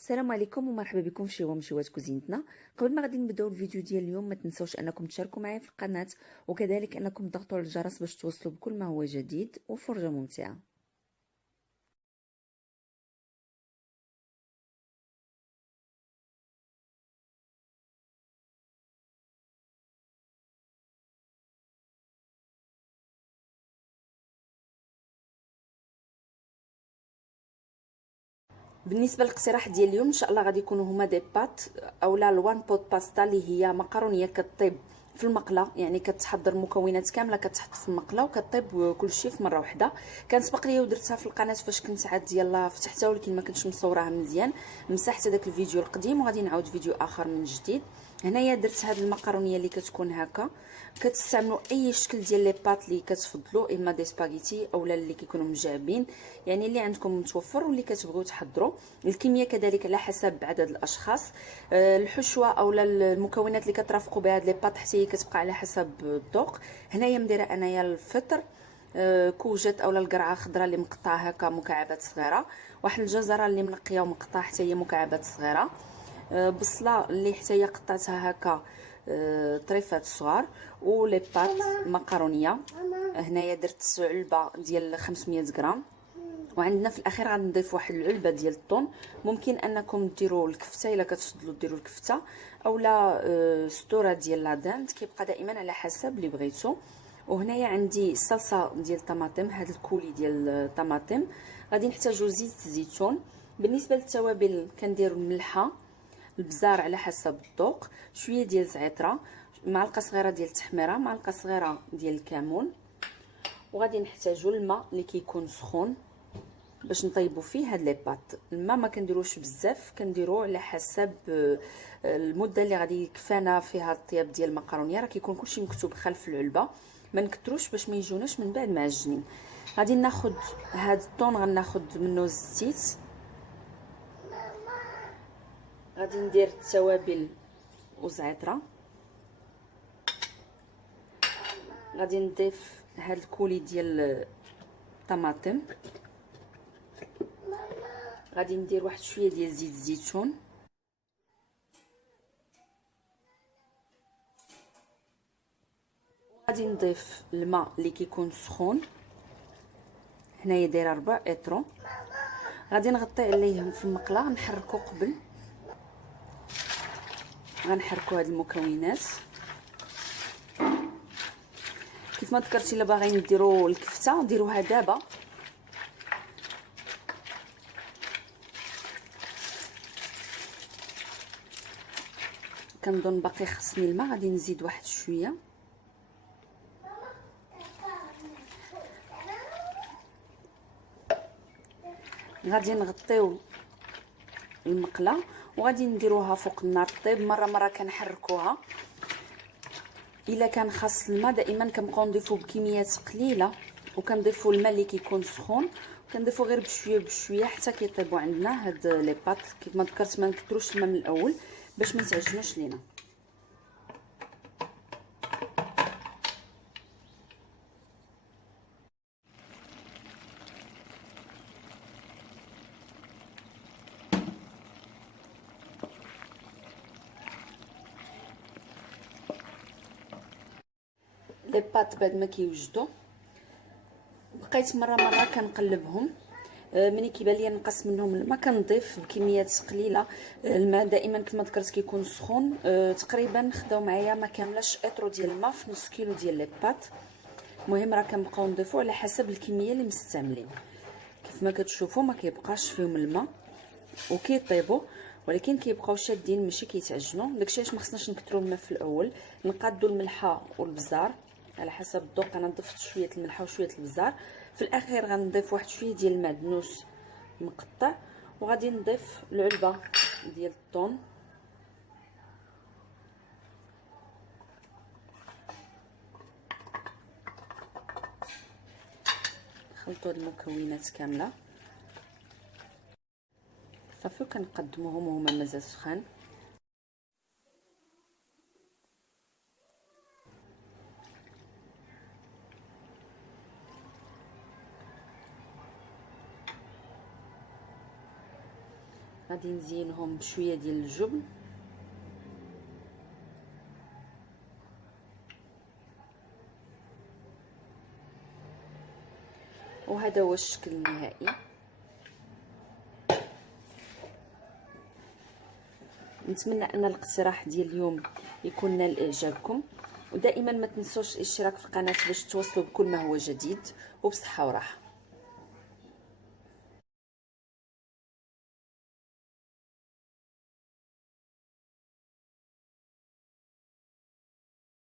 السلام عليكم ومرحبا بكم في شوات كوزينتنا. قبل ما غادي نبداو الفيديو ديال اليوم ما تنسوش انكم تشاركوا معايا في القناه وكذلك انكم تضغطوا على الجرس باش توصلوا بكل ما هو جديد وفرجه ممتعه. بالنسبه للاقتراح ديال اليوم ان شاء الله غادي يكونوا هما دي بات اولا الوان بوت باستا اللي هي مقرونيه كطيب في المقله، يعني كتحضر المكونات كامله كتحط في المقله وكطيب كلشي في مره واحده. كان سبق لي ودرتها في القناه فاش كنت عاد يلاه فتحتها ولكن ما كنتش مصوراها مزيان، مسحت هذاك الفيديو القديم وغادي نعاود فيديو اخر من جديد. هنايا درت هاد المقرونيه اللي كتكون هكا، كتستعملوا اي شكل ديال لي بات اللي كتفضلوا، اما دي سباغيتي اولا اللي كيكونوا مجعبين، يعني اللي عندكم متوفر واللي كتبغيو تحضروا. الكميه كذلك على حسب عدد الاشخاص. الحشوه اولا المكونات اللي كترافقوا بها هاد لي بات حتى هي كتبقى على حسب الذوق. هنايا مديره انايا الفطر، كوجات اولا القرعه خضراء اللي مقطعه هكا مكعبات صغيره، واحد الجزره اللي منقيه ومقطعه حتى هي مكعبات صغيره، بصله اللي حتى هي قطعتها هكا طريفات صغار، ولي بات مقرونيه. هنايا درت علبه ديال 500 غرام، وعندنا في الاخير غنضيف واحد العلبه ديال الطون. ممكن انكم ديروا الكفته الا كتفضلوا ديروا الكفته اولا ستوره ديال لادانت، كيبقى دائما على حسب اللي بغيتو. وهنايا عندي الصلصه ديال الطماطم، هذا الكولي ديال الطماطم. غادي نحتاجو زيت الزيتون. بالنسبه للتوابل كندير الملحه، البزار على حسب الذوق، شويه ديال الزعتره، معلقه صغيره ديال التحميره، معلقه صغيره ديال الكمون. وغادي نحتاجو الماء اللي كيكون سخون باش نطيبوا فيه هاد لي بات. الماء ما كنديروش بزاف، كنديروا على حسب المده اللي غادي يكفانا فيها الطياب ديال المقرونيه. راه كيكون كلشي مكتوب خلف العلبه، ما نكتروش باش ما يجوناش من بعد معجنين. غادي ناخذ هاد الطون، غناخذ منه الزيت، غادي ندير التوابل وزعتره، غادي نضيف هاد الكولي ديال الطماطم، غادي ندير واحد شويه ديال زيت الزيتون، غادي نضيف الماء اللي كيكون سخون. هنايا دايره 4 اطرو، غادي نغطي عليهم في المقله نحركو قبل. غنحركو هاد المكونات كيف ما ذكرت. الا باغيين ديروا الكفته ديروها دابا، كنظن باقي خصني الماء، غادي نزيد واحد شويه. غادي نغطيو المقله وغادي نديروها فوق النار طيب. مره كنحركوها. الا كان خاص الماء دائما كنبقاو نضيفو بكميات قليله، وكنضيفو الماء اللي كيكون سخون، كنضيفو غير بشويه حتى كيطيبوا عندنا هاد لي بات. كيف ما ذكرت ما نكثروش الماء من الاول باش ما تعجنوش لينا. لي بات بعد ما كيوجدوا بقيت مره كنقلبهم. ملي كيبان لي نقص منهم الماء كنضيف بكميات قليله. الماء دائما كما ذكرت كيكون سخون. تقريبا خداو معايا ما كاملاش اطرو ديال الماء في نص كيلو ديال لي بات. المهم راه كنبقاو نضيفو على حسب الكميه اللي مستعملين. كيف ما كتشوفوا ما كيبقاش فيهم الماء وكيطيبوا، ولكن كيبقاو شادين ماشي كيتعجنوا. داكشي علاش ما خصناش نكثروا الماء في الاول. نقادوا الملحه والبزار على حسب الذوق. انا ضفت شويه الملحه وشويه البزار. في الاخير غنضيف واحد شويه ديال المعدنوس مقطع، وغادي نضيف العلبه ديال الطون. خلطوا المكونات كامله صافي وكنقدموهم وهما مازال سخان. غادي نزينهم بشويه ديال الجبن. وهذا هو الشكل النهائي. نتمنى ان الاقتراح ديال اليوم يكون نال اعجابكم، ودائما ما تنسوش الاشتراك في القناه باش توصلوا بكل ما هو جديد، وبصحه وراحه.